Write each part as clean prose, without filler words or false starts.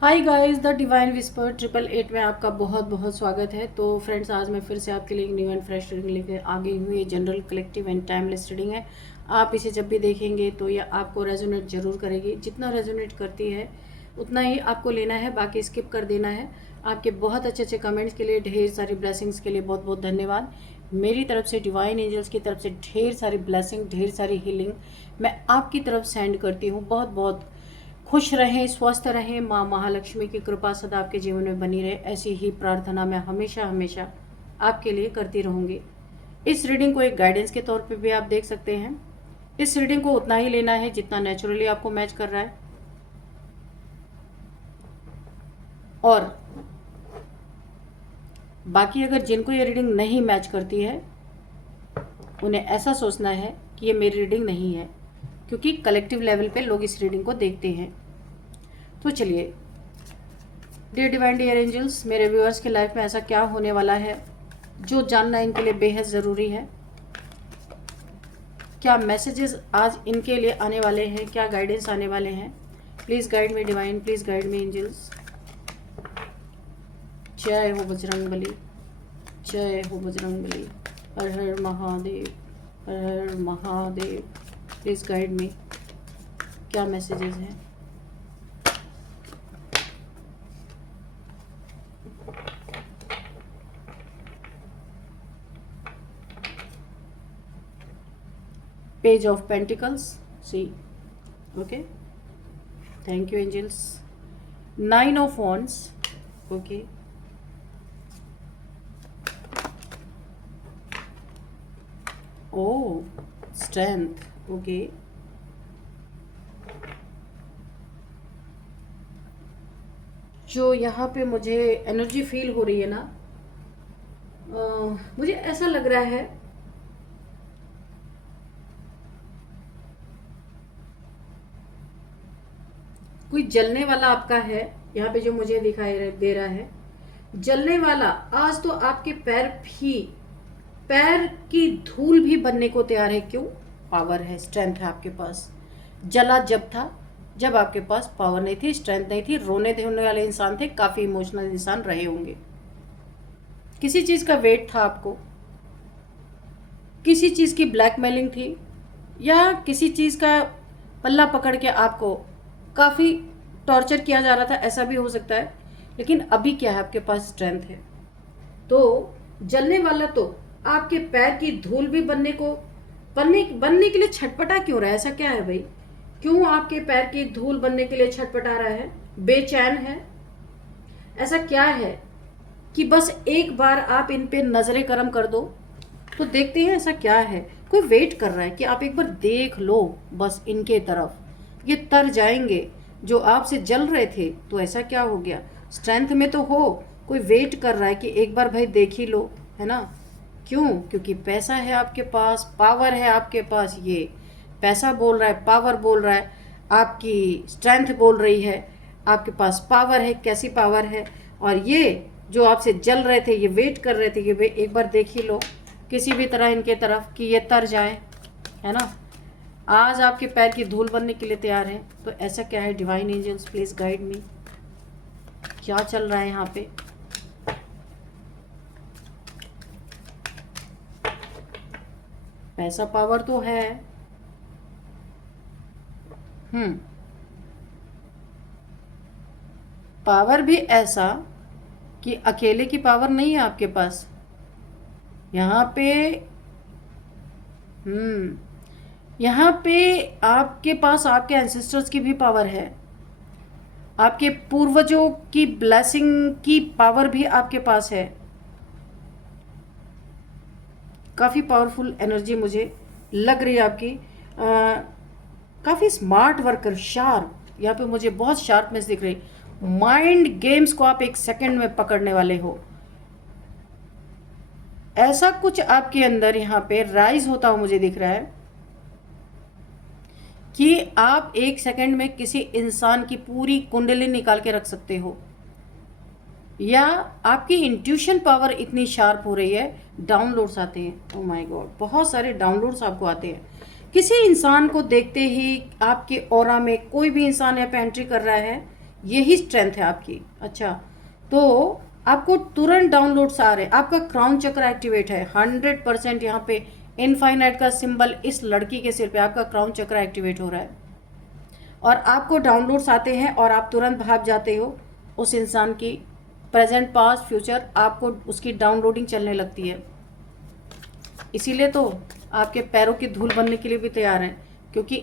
Hi guys, the divine whisper 888 में आपका बहुत बहुत स्वागत है। तो फ्रेंड्स, आज मैं फिर से आपके लिए एक न्यू एंड फ्रेश रीडिंग लेकर आ गई हूँ। ये general, collective and timeless reading है। आप इसे जब भी देखेंगे तो ये आपको रेजोनेट जरूर करेगी। जितना रेजोनेट करती है उतना ही आपको लेना है, बाकी स्किप कर देना है। आपके बहुत अच्छे अच्छे कमेंट्स के लिए, ढेर सारी ब्लेसिंग्स के लिए बहुत बहुत धन्यवाद। मेरी तरफ से, डिवाइन एंजल्स की तरफ से ढेर सारी ब्लेसिंग, ढेर सारी हीलिंग मैं आपकी तरफ सेंड करती हूँ। बहुत बहुत खुश रहें, स्वस्थ रहें, माँ महालक्ष्मी की कृपा सदा आपके जीवन में बनी रहे, ऐसी ही प्रार्थना मैं हमेशा हमेशा आपके लिए करती रहूँगी। इस रीडिंग को एक गाइडेंस के तौर पे भी आप देख सकते हैं। इस रीडिंग को उतना ही लेना है जितना नेचुरली आपको मैच कर रहा है, और बाकी अगर जिनको ये रीडिंग नहीं मैच करती है उन्हें ऐसा सोचना है कि ये मेरी रीडिंग नहीं है, क्योंकि कलेक्टिव लेवल पे लोग इस रीडिंग को देखते हैं। तो चलिए, डियर डिवाइन, डियर एंजल्स, मेरे व्यूअर्स की लाइफ में ऐसा क्या होने वाला है जो जानना इनके लिए बेहद ज़रूरी है। क्या मैसेजेस आज इनके लिए आने वाले हैं, क्या गाइडेंस आने वाले हैं। Please guide me divine, please guide me angels. जय हो बजरंग बली, जय हो बजरंग बली। हर हर महादेव, हर हर महादेव। प्लीज़ गाइड मी, क्या मैसेजेस हैं। Page of Pentacles, see, okay, thank you angels. 9 of Wands, okay, oh, Strength, okay, जो यहाँ पे मुझे एनर्जी फील हो रही है ना, मुझे ऐसा लग रहा है कोई जलने वाला आपका है। यहाँ पे जो मुझे दिखाई दे रहा है, जलने वाला आज तो आपके पैर की धूल भी बनने को तैयार है। क्यों? पावर है, स्ट्रेंथ है आपके पास। जला जब था जब आपके पास पावर नहीं थी, स्ट्रेंथ नहीं थी, रोने धोने वाले इंसान थे, काफी इमोशनल इंसान रहे होंगे। किसी चीज का वेट था आपको, किसी चीज की ब्लैकमेलिंग थी, या किसी चीज का पल्ला पकड़ के आपको काफी टॉर्चर किया जा रहा था, ऐसा भी हो सकता है। लेकिन अभी क्या है, आपके पास स्ट्रेंथ है। तो जलने वाला तो आपके पैर की धूल भी बनने के लिए छटपटा क्यों रहा है? ऐसा क्या है भाई? क्यों आपके पैर की धूल बनने के लिए छटपटा रहा है, बेचैन है? ऐसा क्या है कि बस एक बार आप इन पे नजरें करम कर दो तो देखते हैं ऐसा क्या है। कोई वेट कर रहा है कि आप एक बार देख लो बस इनके तरफ, ये तर जाएंगे। जो आपसे जल रहे थे तो ऐसा क्या हो गया? स्ट्रेंथ में तो हो, कोई वेट कर रहा है कि एक बार भाई देख ही लो, है ना। क्यों? क्योंकि पैसा है आपके पास, पावर है आपके पास। ये पैसा बोल रहा है, पावर बोल रहा है, आपकी स्ट्रेंथ बोल रही है आपके पास पावर है। कैसी पावर है? और ये जो आपसे जल रहे थे, ये वेट कर रहे थे कि भाई एक बार देख ही लो किसी भी तरह इनके तरफ कि ये तर जाए, है ना। आज आपके पैर की धूल बनने के लिए तैयार है। तो ऐसा क्या है? Divine angels please guide me, क्या चल रहा है यहाँ पे? पैसा पावर तो है, पावर भी ऐसा कि अकेले की पावर नहीं है आपके पास यहाँ पे। यहाँ पे आपके पास आपके एंसेस्टर्स की भी पावर है, आपके पूर्वजों की ब्लेसिंग की पावर भी आपके पास है। काफ़ी पावरफुल एनर्जी मुझे लग रही है आपकी। काफ़ी स्मार्ट वर्कर, शार्प, यहाँ पे मुझे बहुत शार्पनेस दिख रही। माइंड गेम्स को आप एक सेकंड में पकड़ने वाले हो, ऐसा कुछ आपके अंदर यहाँ पे राइज होता हुआ मुझे दिख रहा है कि आप एक सेकंड में किसी इंसान की पूरी कुंडली निकाल के रख सकते हो, या आपकी इंट्यूशन पावर इतनी शार्प हो रही है। डाउनलोड्स आते हैं, ओह माय गॉड, बहुत सारे डाउनलोड्स आपको आते हैं। किसी इंसान को देखते ही आपके ऑरा में कोई भी इंसान यहाँ पे एंट्री कर रहा है, यही स्ट्रेंथ है आपकी। अच्छा, तो आपको तुरंत डाउनलोड्स आ रहे हैं, आपका क्राउन चक्र एक्टिवेट है 100%। यहाँ पे इनफाइनाइट का सिंबल इस लड़की के सिर पे, आपका क्राउन चक्र एक्टिवेट हो रहा है और आपको डाउनलोड्स आते हैं और आप तुरंत भाग जाते हो उस इंसान की। प्रेजेंट, पास्ट, फ्यूचर, आपको उसकी डाउनलोडिंग चलने लगती है। इसीलिए तो आपके पैरों की धूल बनने के लिए भी तैयार हैं, क्योंकि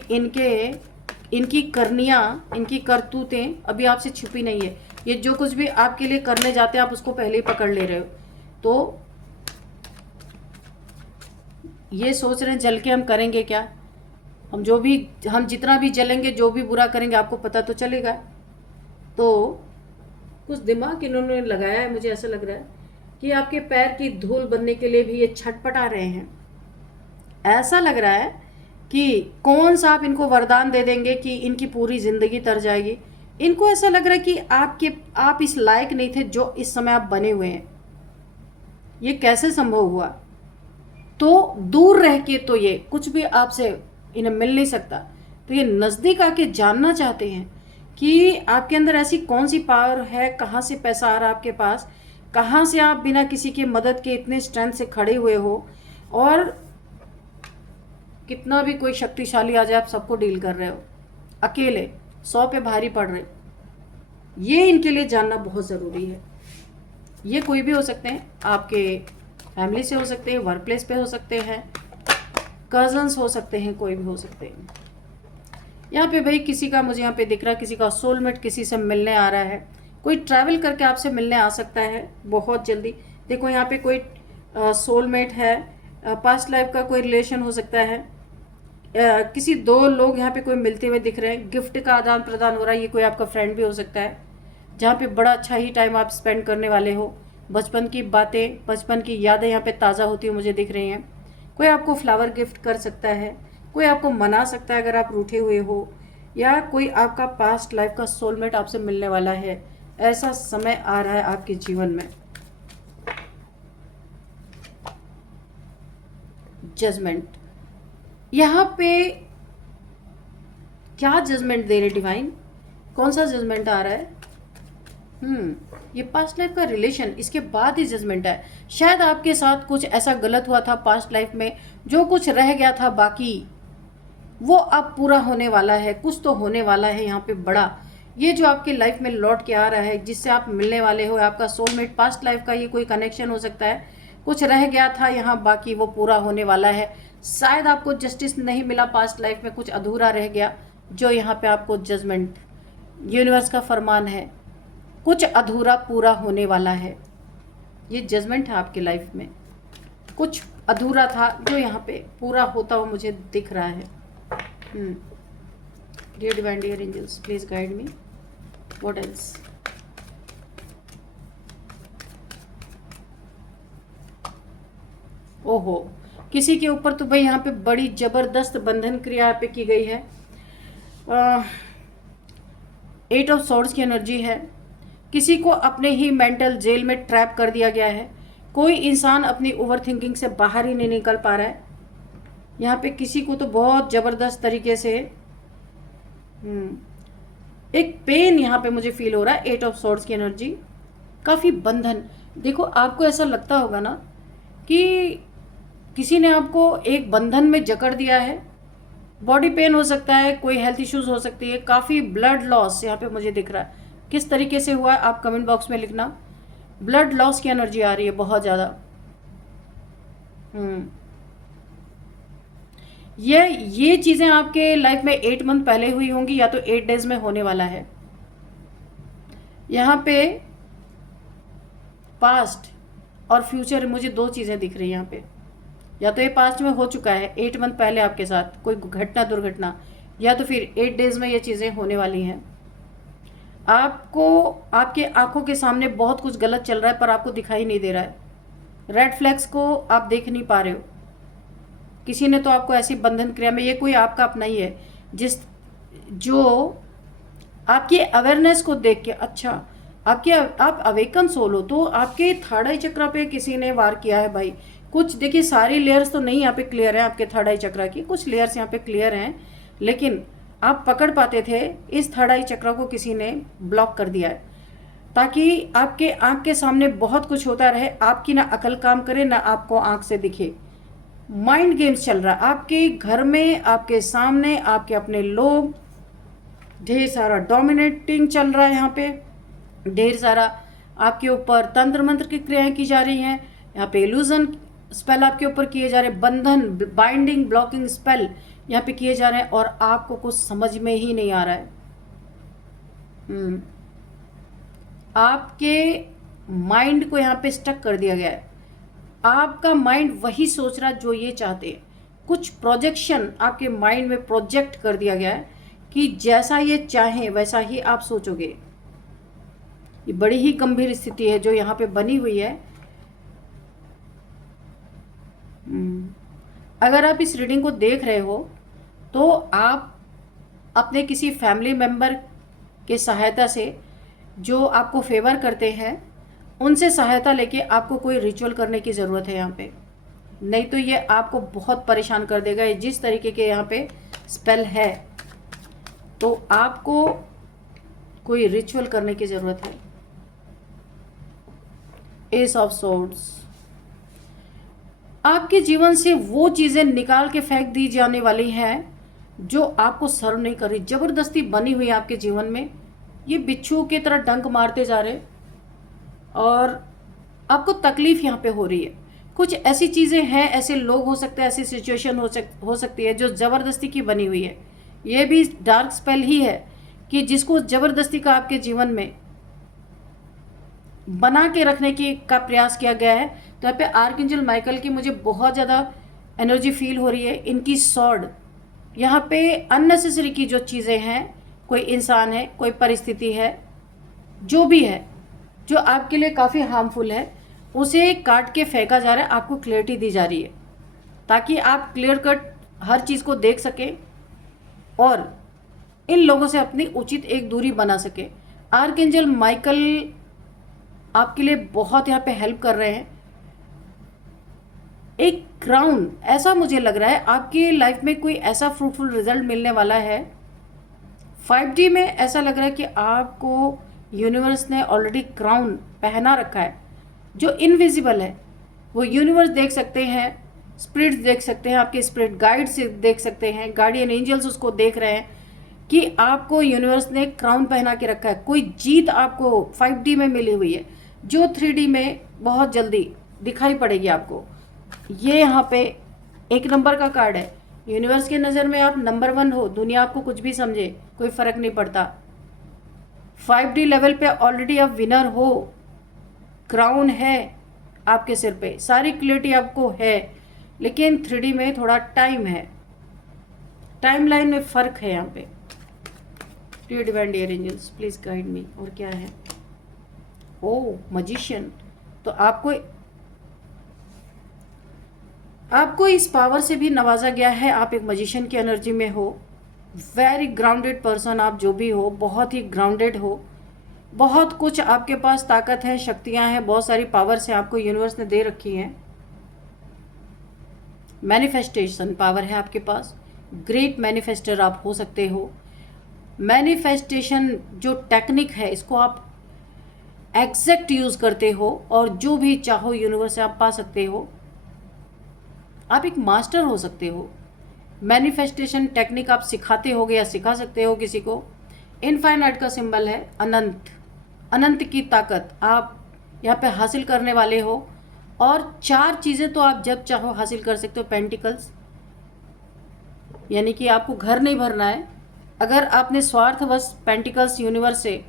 इनकी करनियाँ, इनकी करतूतें अभी आपसे छुपी नहीं है। ये जो कुछ भी आपके लिए करने जाते हैं आप उसको पहले ही पकड़ ले रहे हो। तो ये सोच रहे हैं जल के हम करेंगे क्या, हम जितना भी जलेंगे, जो भी बुरा करेंगे आपको पता तो चलेगा। तो कुछ दिमाग इन्होंने लगाया है, मुझे ऐसा लग रहा है कि आपके पैर की धूल बनने के लिए भी ये छटपटा रहे हैं। ऐसा लग रहा है कि कौन सा आप इनको वरदान दे देंगे कि इनकी पूरी जिंदगी तर जाएगी। इनको ऐसा लग रहा है कि आप इस लायक नहीं थे जो इस समय आप बने हुए हैं। ये कैसे संभव हुआ? तो दूर रह के तो ये कुछ भी आपसे इन्हें मिल नहीं सकता, तो ये नज़दीक आके जानना चाहते हैं कि आपके अंदर ऐसी कौन सी पावर है, कहाँ से पैसा आ रहा है आपके पास, कहाँ से आप बिना किसी की मदद के इतने स्ट्रेंथ से खड़े हुए हो, और कितना भी कोई शक्तिशाली आ जाए आप सबको डील कर रहे हो अकेले, 100 पे भारी पड़ रहे। ये इनके लिए जानना बहुत ज़रूरी है। ये कोई भी हो सकते हैं, आपके फैमिली से हो सकते हैं, वर्क प्लेस पे हो सकते हैं, कजन्स हो सकते हैं, कोई भी हो सकते हैं। यहाँ पे भाई किसी का मुझे यहाँ पे दिख रहा है, किसी का सोलमेट किसी से मिलने आ रहा है, कोई ट्रैवल करके आपसे मिलने आ सकता है बहुत जल्दी। देखो यहाँ पे कोई सोलमेट है, पास्ट लाइफ का कोई रिलेशन हो सकता है, किसी दो लोग यहाँ पे कोई मिलते हुए दिख रहे हैं, गिफ्ट का आदान प्रदान हो रहा है, ये कोई आपका फ्रेंड भी हो सकता है जहाँ पे बड़ा अच्छा ही टाइम आप स्पेंड करने वाले हो। बचपन की बातें, बचपन की यादें यहाँ पे ताज़ा होती हुई मुझे दिख रही हैं। कोई आपको फ्लावर गिफ्ट कर सकता है, कोई आपको मना सकता है अगर आप रूठे हुए हो, या कोई आपका पास्ट लाइफ का सोलमेट आपसे मिलने वाला है। ऐसा समय आ रहा है आपके जीवन में। जजमेंट, यहाँ पे क्या जजमेंट दे रहे डिवाइन, कौन सा जजमेंट आ रहा है? ये पास्ट लाइफ का रिलेशन, इसके बाद ही जजमेंट है। शायद आपके साथ कुछ ऐसा गलत हुआ था पास्ट लाइफ में, जो कुछ रह गया था बाकी, वो अब पूरा होने वाला है, कुछ तो होने वाला है यहाँ पे बड़ा। ये जो आपकी लाइफ में लौट के आ रहा है, जिससे आप मिलने वाले हो, आपका सोलमेट, पास्ट लाइफ का ये कोई कनेक्शन हो सकता है। कुछ रह गया था यहाँ बाकी, वो पूरा होने वाला है। शायद आपको जस्टिस नहीं मिला पास्ट लाइफ में, कुछ अधूरा रह गया, जो यहाँ पे आपको जजमेंट, यूनिवर्स का फरमान है, कुछ अधूरा पूरा होने वाला है। ये जजमेंट है आपकी लाइफ में, कुछ अधूरा था जो यहाँ पे पूरा होता हुआ मुझे दिख रहा है। Dear divine, dear angels, please guide me, what else? ओहो, किसी के ऊपर तो भाई यहाँ पे बड़ी जबरदस्त बंधन क्रिया पे की गई है। 8 ऑफ सॉर्ड्स की एनर्जी है। किसी को अपने ही मेंटल जेल में ट्रैप कर दिया गया है। कोई इंसान अपनी ओवर थिंकिंग से बाहर ही नहीं निकल पा रहा है। यहाँ पे किसी को तो बहुत ज़बरदस्त तरीके से एक पेन यहाँ पे मुझे फील हो रहा है। 8 ऑफ सॉर्ड्स की एनर्जी, काफ़ी बंधन। देखो, आपको ऐसा लगता होगा ना कि किसी ने आपको एक बंधन में जकड़ दिया है। बॉडी पेन हो सकता है, कोई हेल्थ इश्यूज हो सकती है, काफ़ी ब्लड लॉस यहाँ पे मुझे दिख रहा है। किस तरीके से हुआ है आप कमेंट बॉक्स में लिखना। ब्लड लॉस की एनर्जी आ रही है बहुत ज़्यादा। ये चीज़ें आपके लाइफ में 8 मंथ पहले हुई होंगी, या तो 8 डेज में होने वाला है। यहाँ पे पास्ट और फ्यूचर, मुझे 2 चीज़ें दिख रही हैं यहाँ पे। या तो ये पास्ट में हो चुका है 8 मंथ पहले आपके साथ कोई घटना, दुर्घटना, या तो फिर 8 डेज में ये चीज़ें होने वाली हैं। आपको आपके आंखों के सामने बहुत कुछ गलत चल रहा है, पर आपको दिखाई नहीं दे रहा है। रेड फ्लैग्स को आप देख नहीं पा रहे हो। किसी ने तो आपको ऐसी बंधन क्रिया में, ये कोई आपका अपना ही है जो आपकी अवेयरनेस को देख के, अच्छा आप अवेकन सोल हो, तो आपके थर्ड आई चक्र पे किसी ने वार किया है भाई। कुछ देखिए, सारी लेयर्स तो नहीं यहाँ पे क्लियर है आपके थर्ड आई चक्र की, कुछ लेयर्स यहाँ पे क्लियर हैं, लेकिन आप पकड़ पाते थे, इस थर्ड आई चक्र को किसी ने ब्लॉक कर दिया है, ताकि आपके आंख के सामने बहुत कुछ होता रहे, आपकी ना अकल काम करे ना आपको आंख से दिखे। माइंड गेम्स चल रहा है आपके घर में, आपके सामने, आपके अपने लोग, ढेर सारा डोमिनेटिंग चल रहा है यहाँ पे, ढेर सारा आपके ऊपर तंत्र मंत्र की क्रियाएं की जा रही हैं। यहाँ पे इल्यूजन स्पेल आपके ऊपर किए जा रहे हैं, बंधन, बाइंडिंग, ब्लॉकिंग स्पेल यहाँ पे किए जा रहे हैं, और आपको कुछ समझ में ही नहीं आ रहा है। आपके माइंड को यहाँ पे स्टक कर दिया गया है। आपका माइंड वही सोच रहा है जो ये चाहते हैं। कुछ प्रोजेक्शन आपके माइंड में प्रोजेक्ट कर दिया गया है कि जैसा ये चाहें वैसा ही आप सोचोगे। ये बड़ी ही गंभीर स्थिति है जो यहाँ पे बनी हुई है। अगर आप इस रीडिंग को देख रहे हो तो आप अपने किसी फैमिली मेम्बर के सहायता से, जो आपको फेवर करते हैं, उनसे सहायता लेके आपको कोई रिचुअल करने की ज़रूरत है यहाँ पे, नहीं तो ये आपको बहुत परेशान कर देगा। जिस तरीके के यहाँ पे स्पेल है तो आपको कोई रिचुअल करने की ज़रूरत है। एस ऑफ सोर्ड्स, आपके जीवन से वो चीज़ें निकाल के फेंक दी जाने वाली हैं जो आपको सर्व नहीं कर रही, ज़बरदस्ती बनी हुई है आपके जीवन में। ये बिच्छू की तरह डंक मारते जा रहे और आपको तकलीफ यहाँ पे हो रही है। कुछ ऐसी चीज़ें हैं, ऐसे लोग हो सकते हैं, ऐसी सिचुएशन हो सकती है जो ज़बरदस्ती की बनी हुई है। ये भी डार्क स्पेल ही है कि जिसको ज़बरदस्ती का आपके जीवन में बना के रखने की का प्रयास किया गया है। तो यहाँ पे आर्कएंजल माइकल की मुझे बहुत ज़्यादा एनर्जी फील हो रही है। इनकी सॉर्ड यहाँ पे अननेसेसरी की जो चीज़ें हैं, कोई इंसान है, कोई परिस्थिति है, जो भी है जो आपके लिए काफ़ी हार्मफुल है, उसे काट के फेंका जा रहा है। आपको क्लियरिटी दी जा रही है ताकि आप क्लियर कट हर चीज़ को देख सकें और इन लोगों से अपनी उचित एक दूरी बना सके। आर्कएंजल माइकल आपके लिए बहुत यहाँ पे हेल्प कर रहे हैं। एक क्राउन, ऐसा मुझे लग रहा है आपकी लाइफ में कोई ऐसा फ्रूटफुल रिजल्ट मिलने वाला है। 5D में ऐसा लग रहा है कि आपको यूनिवर्स ने ऑलरेडी क्राउन पहना रखा है जो इनविजिबल है। वो यूनिवर्स देख सकते हैं, स्पिरिट्स देख सकते हैं, आपके स्पिरिट गाइड्स देख सकते हैं, गार्डियन एंजल्स उसको देख रहे हैं कि आपको यूनिवर्स ने क्राउन पहना के रखा है। कोई जीत आपको 5D में मिली हुई है जो 3D में बहुत जल्दी दिखाई पड़ेगी आपको। ये यहाँ पे एक नंबर का कार्ड है। यूनिवर्स के नज़र में आप नंबर 1 हो, दुनिया आपको कुछ भी समझे कोई फ़र्क नहीं पड़ता। 5D लेवल पे ऑलरेडी आप विनर हो, क्राउन है आपके सिर पे, सारी क्लियरिटी आपको है। लेकिन 3D में थोड़ा टाइम है, टाइम लाइन में फ़र्क है यहाँ पे। Dear divine dear angels please guide me. और क्या है? ओ मजिशियन। तो आपको इस पावर से भी नवाजा गया है। आप एक मजिशियन की एनर्जी में हो, वेरी ग्राउंडेड पर्सन। आप जो भी हो बहुत ही ग्राउंडेड हो, बहुत कुछ आपके पास ताकत है, शक्तियां हैं, बहुत सारी पावर्स हैं आपको यूनिवर्स ने दे रखी हैं। मैनिफेस्टेशन पावर है आपके पास, ग्रेट मैनिफेस्टर आप हो सकते हो। मैनिफेस्टेशन जो टेक्निक है इसको आप एग्जैक्ट यूज़ करते हो और जो भी चाहो यूनिवर्स से आप पा सकते हो। आप एक मास्टर हो सकते हो। मैनिफेस्टेशन टेक्निक आप सिखाते होगे या सिखा सकते हो किसी को। इनफाइनाइट का सिंबल है अनंत, अनंत की ताकत आप यहाँ पे हासिल करने वाले हो। और 4 चीज़ें तो आप जब चाहो हासिल कर सकते हो। पेंटिकल्स यानी कि आपको घर नहीं भरना है। अगर आपने स्वार्थवश पेंटिकल्स यूनिवर्स से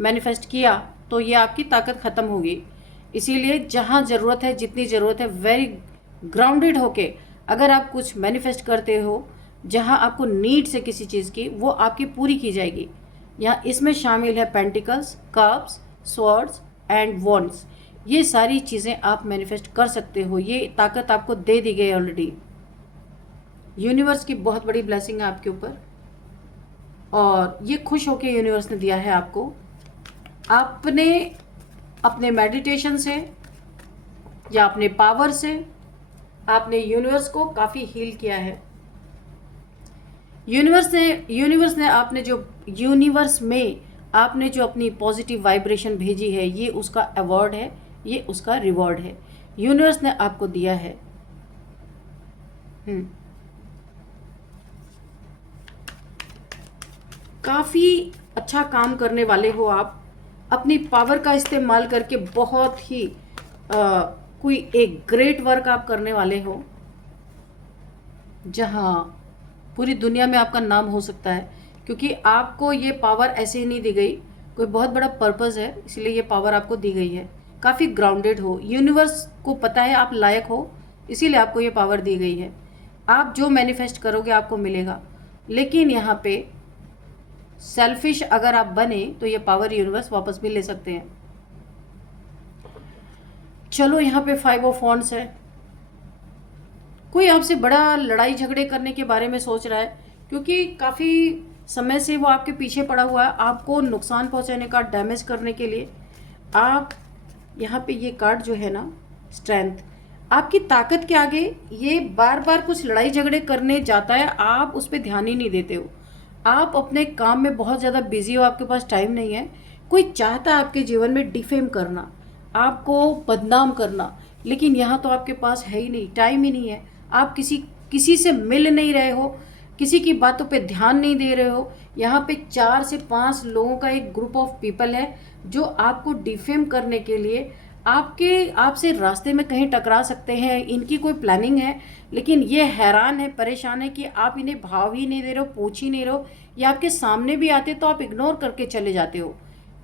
मैनिफेस्ट किया तो ये आपकी ताकत ख़त्म होगी। इसीलिए जहाँ ज़रूरत है, जितनी ज़रूरत है, वेरी ग्राउंडेड होके अगर आप कुछ मैनिफेस्ट करते हो, जहाँ आपको नीड से किसी चीज़ की, वो आपकी पूरी की जाएगी। यहाँ इसमें शामिल है pentacles, cups, swords and wands. ये सारी चीज़ें आप मैनिफेस्ट कर सकते हो। ये ताकत आपको दे दी गई ऑलरेडी। यूनिवर्स की बहुत बड़ी ब्लेसिंग है आपके ऊपर और ये खुश होके यूनिवर्स ने दिया है आपको। आपने अपने मेडिटेशन से या अपने पावर से आपने यूनिवर्स को काफ़ी हील किया है। यूनिवर्स में आपने जो अपनी पॉजिटिव वाइब्रेशन भेजी है, ये उसका अवार्ड है, ये उसका रिवॉर्ड है, यूनिवर्स ने आपको दिया है। काफ़ी अच्छा काम करने वाले हो आप, अपनी पावर का इस्तेमाल करके बहुत ही कोई एक ग्रेट वर्क आप करने वाले हो, जहाँ पूरी दुनिया में आपका नाम हो सकता है, क्योंकि आपको ये पावर ऐसे ही नहीं दी गई, कोई बहुत बड़ा पर्पस है, इसलिए ये पावर आपको दी गई है। काफ़ी ग्राउंडेड हो, यूनिवर्स को पता है आप लायक हो, इसीलिए आपको ये पावर दी गई है। आप जो मैनिफेस्ट करोगे आपको मिलेगा, लेकिन यहाँ पे सेल्फिश अगर आप बने तो ये पावर यूनिवर्स वापस भी ले सकते हैं। चलो, यहाँ पे 5 ऑफ वॉन्ड्स है। कोई आपसे बड़ा लड़ाई झगड़े करने के बारे में सोच रहा है, क्योंकि काफ़ी समय से वो आपके पीछे पड़ा हुआ है, आपको नुकसान पहुंचाने का, डैमेज करने के लिए। आप यहाँ पे ये कार्ड जो है ना, स्ट्रेंथ, आपकी ताकत के आगे ये बार बार कुछ लड़ाई झगड़े करने जाता है, आप उस पर ध्यान ही नहीं देते हो। आप अपने काम में बहुत ज़्यादा बिजी हो, आपके पास टाइम नहीं है। कोई चाहता है आपके जीवन में डिफेम करना, आपको बदनाम करना, लेकिन यहाँ तो आपके पास है ही नहीं, टाइम ही नहीं है। आप किसी से मिल नहीं रहे हो, किसी की बातों पे ध्यान नहीं दे रहे हो। यहाँ पे 4 से 5 लोगों का एक ग्रुप ऑफ पीपल है जो आपको डिफेम करने के लिए आपसे रास्ते में कहीं टकरा सकते हैं। इनकी कोई प्लानिंग है, लेकिन ये हैरान है, परेशान है कि आप इन्हें भाव ही नहीं दे रहे हो, पूछ ही नहीं रहे हो, या आपके सामने भी आते तो आप इग्नोर करके चले जाते हो।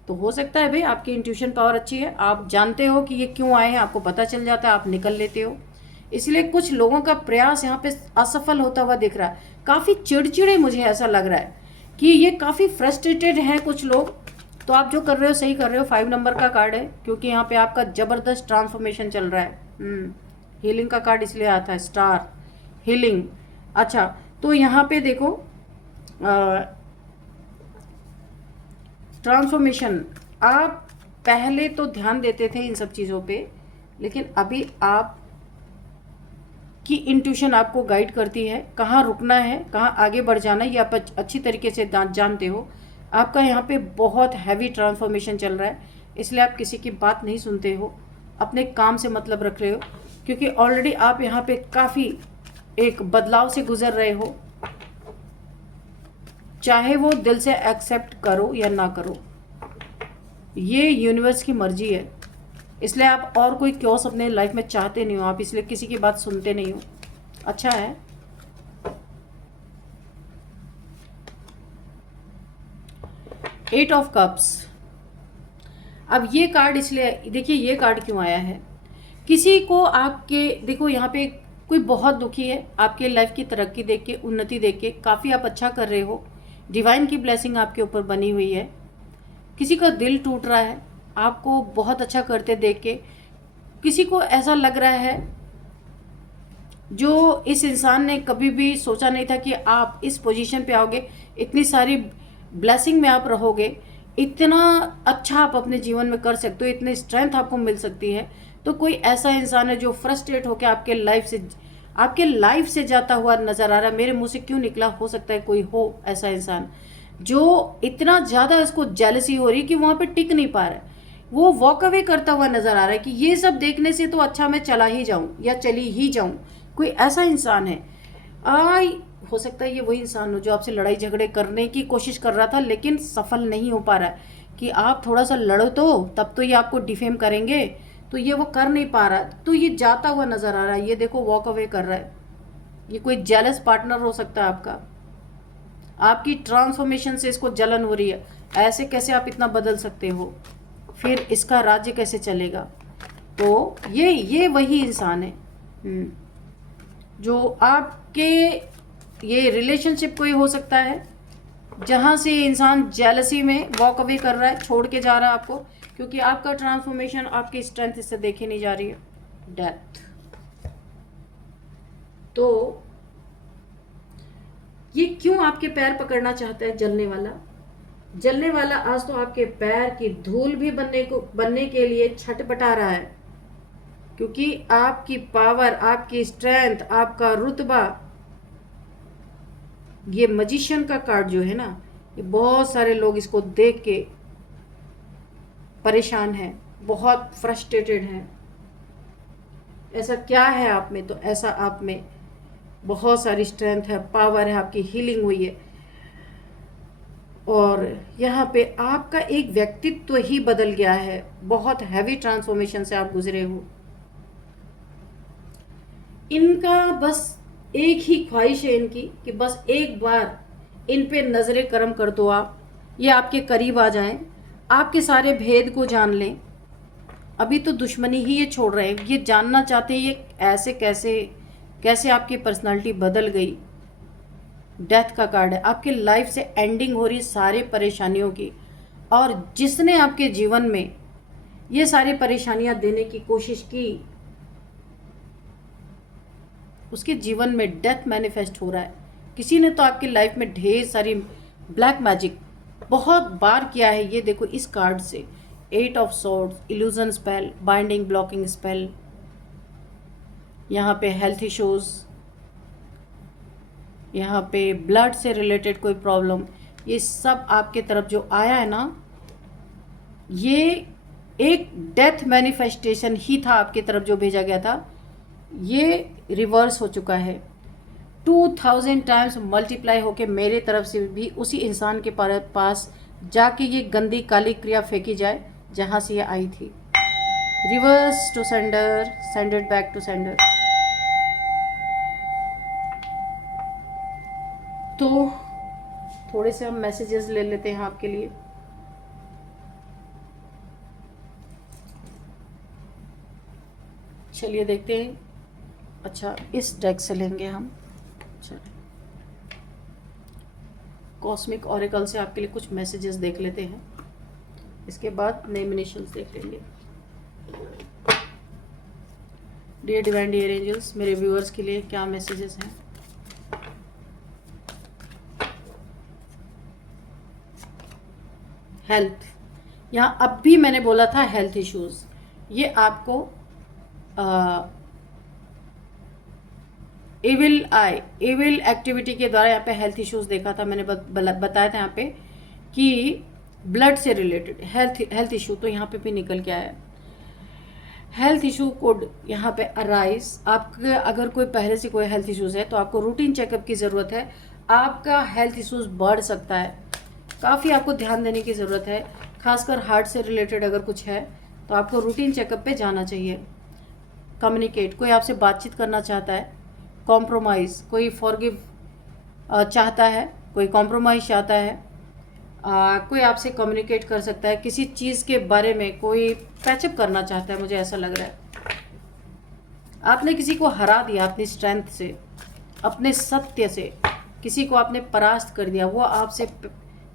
तो हो सकता है भाई आपकी इंट्यूशन पावर अच्छी है, आप जानते हो कि ये क्यों आए हैं, आपको पता चल जाता है, आप निकल लेते हो। इसलिए कुछ लोगों का प्रयास यहाँ पे असफल होता हुआ दिख रहा है। काफ़ी चिड़चिड़े मुझे ऐसा लग रहा है कि ये काफ़ी फ्रस्ट्रेटेड हैं कुछ लोग। तो आप जो कर रहे हो सही कर रहे हो। 5 नंबर का कार्ड है, क्योंकि यहाँ पे आपका ज़बरदस्त ट्रांसफॉर्मेशन चल रहा है। हीलिंग का कार्ड इसलिए आता है, स्टार हीलिंग। अच्छा, तो यहाँ पे देखो ट्रांसफॉर्मेशन, आप पहले तो ध्यान देते थे इन सब चीज़ों पे, लेकिन अभी आप की इंट्यूशन आपको गाइड करती है, कहाँ रुकना है, कहाँ आगे बढ़ जाना है, ये आप अच्छी तरीके से जानते हो। आपका यहाँ पे बहुत हैवी ट्रांसफॉर्मेशन चल रहा है, इसलिए आप किसी की बात नहीं सुनते हो, अपने काम से मतलब रख रहे हो, क्योंकि ऑलरेडी आप यहाँ पे काफ़ी एक बदलाव से गुजर रहे हो, चाहे वो दिल से एक्सेप्ट करो या ना करो, ये यूनिवर्स की मर्जी है। इसलिए आप और कोई क्योस अपने लाइफ में चाहते नहीं हो, आप इसलिए किसी की बात सुनते नहीं हो। अच्छा है। Eight of cups. अब ये कार्ड इसलिए, देखिए ये कार्ड क्यों आया है, किसी को आपके, देखो यहाँ पे कोई बहुत दुखी है, आपके लाइफ की तरक्की देख के, उन्नति देख के, काफ़ी आप अच्छा कर रहे हो, डिवाइन की ब्लेसिंग आपके ऊपर बनी हुई है। किसी का दिल टूट रहा है आपको बहुत अच्छा करते देख के। किसी को ऐसा लग रहा है जो इस इंसान ने कभी भी सोचा नहीं था कि आप इस पोजीशन पे आओगे, इतनी सारी ब्लेसिंग में आप रहोगे, इतना अच्छा आप अपने जीवन में कर सकते हो, इतनी स्ट्रेंथ आपको मिल सकती है। तो कोई ऐसा इंसान है जो फ्रस्ट्रेट होकर आपके लाइफ से जाता हुआ नजर आ रहा है। मेरे मुंह से क्यों निकला, हो सकता है कोई हो ऐसा इंसान जो इतना ज़्यादा इसको जेलसी हो रही है कि वहाँ पे टिक नहीं पा रहा है, वो वॉक अवे करता हुआ नजर आ रहा है कि ये सब देखने से तो अच्छा मैं चला ही जाऊं या चली ही जाऊं। कोई ऐसा इंसान है, हो सकता है ये वही इंसान हो जो आपसे लड़ाई झगड़े करने की कोशिश कर रहा था, लेकिन सफल नहीं हो पा रहा है कि आप थोड़ा सा लड़ो तो तब तो ये आपको डिफेम करेंगे, तो ये वो कर नहीं पा रहा, तो ये जाता हुआ नजर आ रहा है। ये देखो वॉक अवे कर रहा है। ये कोई जेलस पार्टनर हो सकता है आपका, आपकी ट्रांसफॉर्मेशन से इसको जलन हो रही है, ऐसे कैसे आप इतना बदल सकते हो, फिर इसका राज्य कैसे चलेगा। तो ये वही इंसान है जो आपके, ये रिलेशनशिप कोई हो सकता है जहाँ से इंसान जेलसी में वॉक अवे कर रहा है, छोड़ के जा रहा है आपको, क्योंकि आपका ट्रांसफॉर्मेशन, आपकी स्ट्रेंथ इससे देखी नहीं जा रही है। डेथ। तो ये क्यों आपके पैर पकड़ना चाहता है, जलने वाला आज तो आपके पैर की धूल भी बनने के लिए छटपटा रहा है, क्योंकि आपकी पावर, आपकी स्ट्रेंथ, आपका रुतबा ये मैजिशियन का कार्ड जो है ना, ये बहुत सारे लोग इसको देख के परेशान हैं, बहुत फ्रस्ट्रेटेड हैं। ऐसा क्या है आप में? तो ऐसा आप में बहुत सारी स्ट्रेंथ है, पावर है, आपकी हीलिंग हुई है। और यहाँ पे आपका एक व्यक्तित्व ही बदल गया है, बहुत हैवी ट्रांसफॉर्मेशन से आप गुजरे हो। इनका बस एक ही ख्वाहिश है इनकी कि बस एक बार इन पे नजरे करम कर दो आप, ये आपके करीब आ जाएं, आपके सारे भेद को जान लें। अभी तो दुश्मनी ही ये छोड़ रहे हैं, ये जानना चाहते हैं ये ऐसे कैसे कैसे आपकी पर्सनालिटी बदल गई। डेथ का कार्ड है, आपके लाइफ से एंडिंग हो रही सारी परेशानियों की, और जिसने आपके जीवन में ये सारी परेशानियां देने की कोशिश की, उसके जीवन में डेथ मैनिफेस्ट हो रहा है। किसी ने तो आपकी लाइफ में ढेर सारी ब्लैक मैजिक बहुत बार किया है। ये देखो इस कार्ड से 8 of swords, illusion spell, binding blocking spell, यहाँ पे हेल्थ इश्यूज, यहाँ पे ब्लड से रिलेटेड कोई प्रॉब्लम, ये सब आपके तरफ जो आया है ना, ये एक डेथ मैनिफेस्टेशन ही था आपकी तरफ जो भेजा गया था। ये रिवर्स हो चुका है, 2000 टाइम्स मल्टीप्लाई होके मेरे तरफ से भी उसी इंसान के पास जाके ये गंदी काली क्रिया फेंकी जाए जहाँ से ये आई थी। Reverse to sender, send it back to sender. तो थोड़े से हम मैसेजेस ले लेते हैं आपके लिए। चलिए देखते हैं। अच्छा, इस डेक से लेंगे हम। चलिए कॉस्मिक ऑरेकल से आपके लिए कुछ मैसेजेस देख लेते हैं, इसके बाद नेमिनेशंस देख लेंगे। डियर डिवाइन डियर एंजल्स, मेरे व्यूअर्स के लिए क्या मैसेजेस हैं? हेल्थ, यहाँ अब भी मैंने बोला था हेल्थ इश्यूज, ये आपको इविल एक्टिविटी के द्वारा यहाँ पे हेल्थ इश्यूज देखा था मैंने, बताया था यहाँ पे कि ब्लड से रिलेटेड हेल्थ इशू, तो यहाँ पे भी निकल के आया। हेल्थ इशू कोड यहाँ पे अराइज, आपके अगर कोई पहले से कोई हेल्थ इश्यूज है तो आपको रूटीन चेकअप की ज़रूरत है। आपका हेल्थ इश्यूज बढ़ सकता है, काफ़ी आपको ध्यान देने की ज़रूरत है। खासकर हार्ट से रिलेटेड अगर कुछ है तो आपको रूटीन चेकअप पे जाना चाहिए। कम्युनिकेट, कोई आपसे बातचीत करना चाहता है। कॉम्प्रोमाइज़, कोई फॉरगिव चाहता है, कोई कॉम्प्रोमाइज़ चाहता है। कोई आपसे कम्युनिकेट कर सकता है, किसी चीज़ के बारे में कोई पैचअप करना चाहता है, मुझे ऐसा लग रहा है। आपने किसी को हरा दिया अपनी स्ट्रेंथ से, अपने सत्य से किसी को आपने परास्त कर दिया, वो आपसे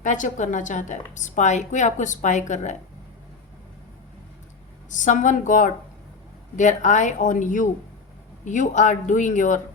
पैचअप करना चाहता है। स्पाई, कोई आपको स्पाई कर रहा है। Someone got their eye on you, you are doing your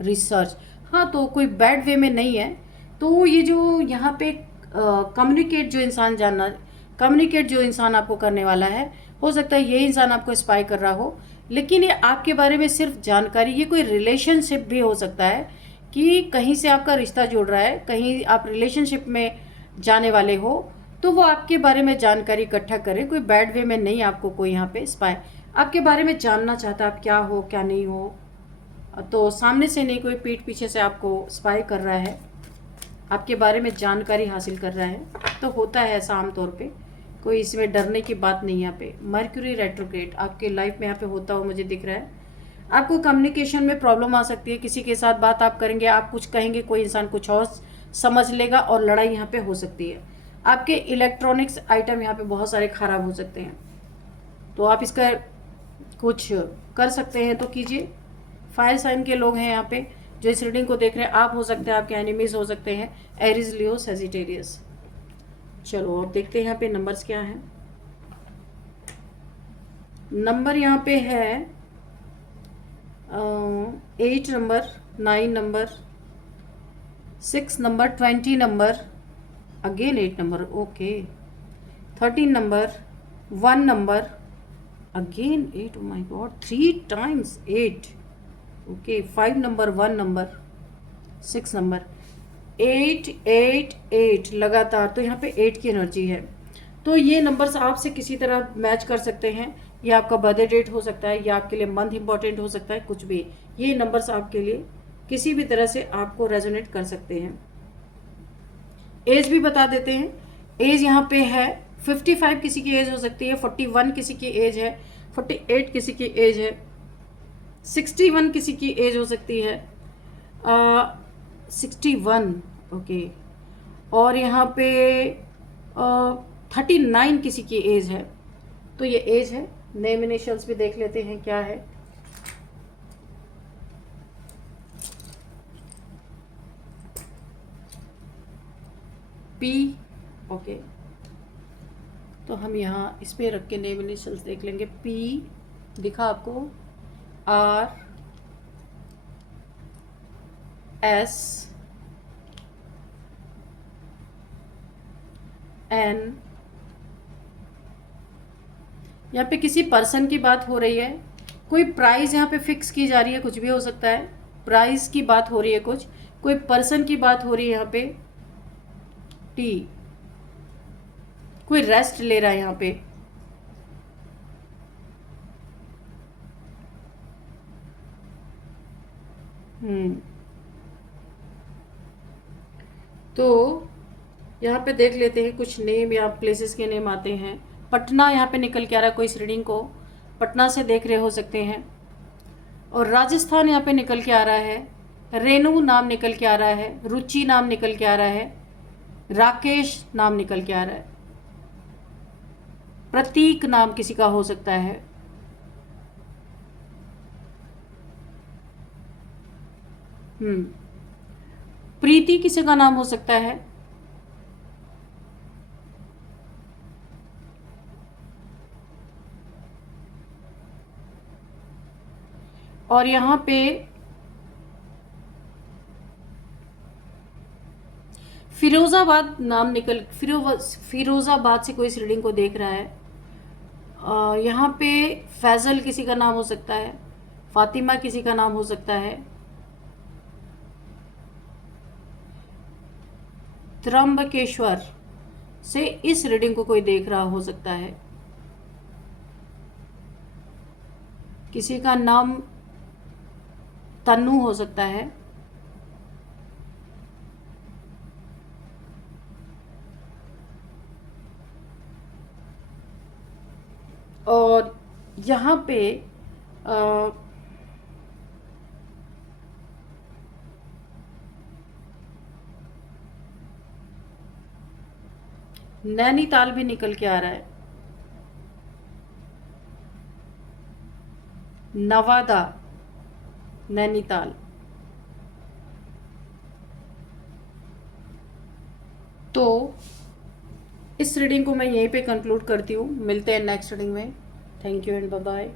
research. हाँ, तो कोई बैड वे में नहीं है। तो ये जो यहाँ पे कम्युनिकेट जो इंसान आपको करने वाला है, हो सकता है ये इंसान आपको स्पाई कर रहा हो, लेकिन ये आपके बारे में सिर्फ जानकारी, ये कोई रिलेशनशिप भी हो सकता है कि कहीं से आपका रिश्ता जुड़ रहा है, कहीं आप रिलेशनशिप में जाने वाले हो, तो वो आपके बारे में जानकारी इकट्ठा करे। कोई बैड वे में नहीं, आपको कोई यहाँ पे स्पाई आपके बारे में जानना चाहता है, आप क्या हो क्या नहीं हो। तो सामने से नहीं, कोई पीठ पीछे से आपको स्पाई कर रहा है, आपके बारे में जानकारी हासिल कर रहा है। तो होता है ऐसा आमतौर पे, कोई इसमें डरने की बात नहीं है। यहाँ पे मर्क्यूरी रेट्रोग्रेड आपके लाइफ में यहाँ पे होता हुआ मुझे दिख रहा है। आपको कम्युनिकेशन में प्रॉब्लम आ सकती है, किसी के साथ बात आप करेंगे, आप कुछ कहेंगे, कोई इंसान कुछ और समझ लेगा और लड़ाई यहाँ पे हो सकती है। आपके इलेक्ट्रॉनिक्स आइटम यहाँ पे बहुत सारे खराब हो सकते हैं, तो आप इसका कुछ कर सकते हैं तो कीजिए। फायर साइन के लोग हैं यहाँ पे जो इस रीडिंग को देख रहे हैं, आप हो सकते हैं, आपके एनिमीज हो सकते हैं, एरीज, लियो, सेजिटेरियस। चलो अब देखते हैं यहाँ पे नंबर्स क्या हैं। नंबर यहाँ पे है 8 number, 9 number, 6 number, 20 number, again 8 number, okay, 13 number, 1 number, again 8, oh my god, 3 times 8, okay, 5 number, 1 number, 6 number. 8 8 8 लगातार, तो यहाँ पे 8 की एनर्जी है। तो ये नंबर्स आपसे किसी तरह मैच कर सकते हैं। ये आपका बर्थडे डेट हो सकता है, या आपके लिए मंथ इंपॉर्टेंट हो सकता है, कुछ भी। ये नंबर्स आपके लिए किसी भी तरह से आपको रेजोनेट कर सकते हैं। एज भी बता देते हैं। एज यहाँ पे है 55 किसी की एज हो सकती है, 41 किसी की एज है, 48 किसी की एज है, 61 किसी की एज हो सकती है, 61, ओके। और यहाँ पे 39 किसी की एज है। तो ये एज है। नेम इनिशियल्स भी देख लेते हैं क्या है। P, okay. तो हम यहाँ इस पे रख के नेम इनिशियल्स देख लेंगे। पी दिखा आपको, आर, एस, एन। यहाँ पे किसी पर्सन की बात हो रही है। कोई प्राइस यहाँ पे फिक्स की जा रही है, कुछ भी हो सकता है। प्राइस की बात हो रही है कुछ, कोई पर्सन की बात हो रही है यहाँ पे। टी, कोई रेस्ट ले रहा है यहाँ पे। तो यहाँ पे देख लेते हैं कुछ नेम या प्लेसेस के नेम आते हैं। पटना यहाँ पे निकल के आ रहा है, कोई इस रीडिंग को पटना से देख रहे हो सकते हैं। और राजस्थान यहाँ पे निकल के आ रहा है। रेनू नाम निकल के आ रहा है, रुचि नाम निकल के आ रहा है, राकेश नाम निकल के आ रहा है, प्रतीक नाम किसी का हो सकता है। प्रीति किसी का नाम हो सकता है। और यहाँ पे फिरोजाबाद नाम निकल, फिरोजाबाद से कोई इस रीडिंग को देख रहा है। यहाँ पे फैजल किसी का नाम हो सकता है, फातिमा किसी का नाम हो सकता है, त्रंबकेश्वर से इस रीडिंग को कोई देख रहा हो सकता है। किसी का नाम तन्नू हो सकता है। और यहाँ पे नैनीताल भी निकल के आ रहा है, नवादा, नैनीताल। तो इस रीडिंग को मैं यहीं पे कंक्लूड करती हूँ। मिलते हैं नेक्स्ट रीडिंग में। Thank you and bye bye.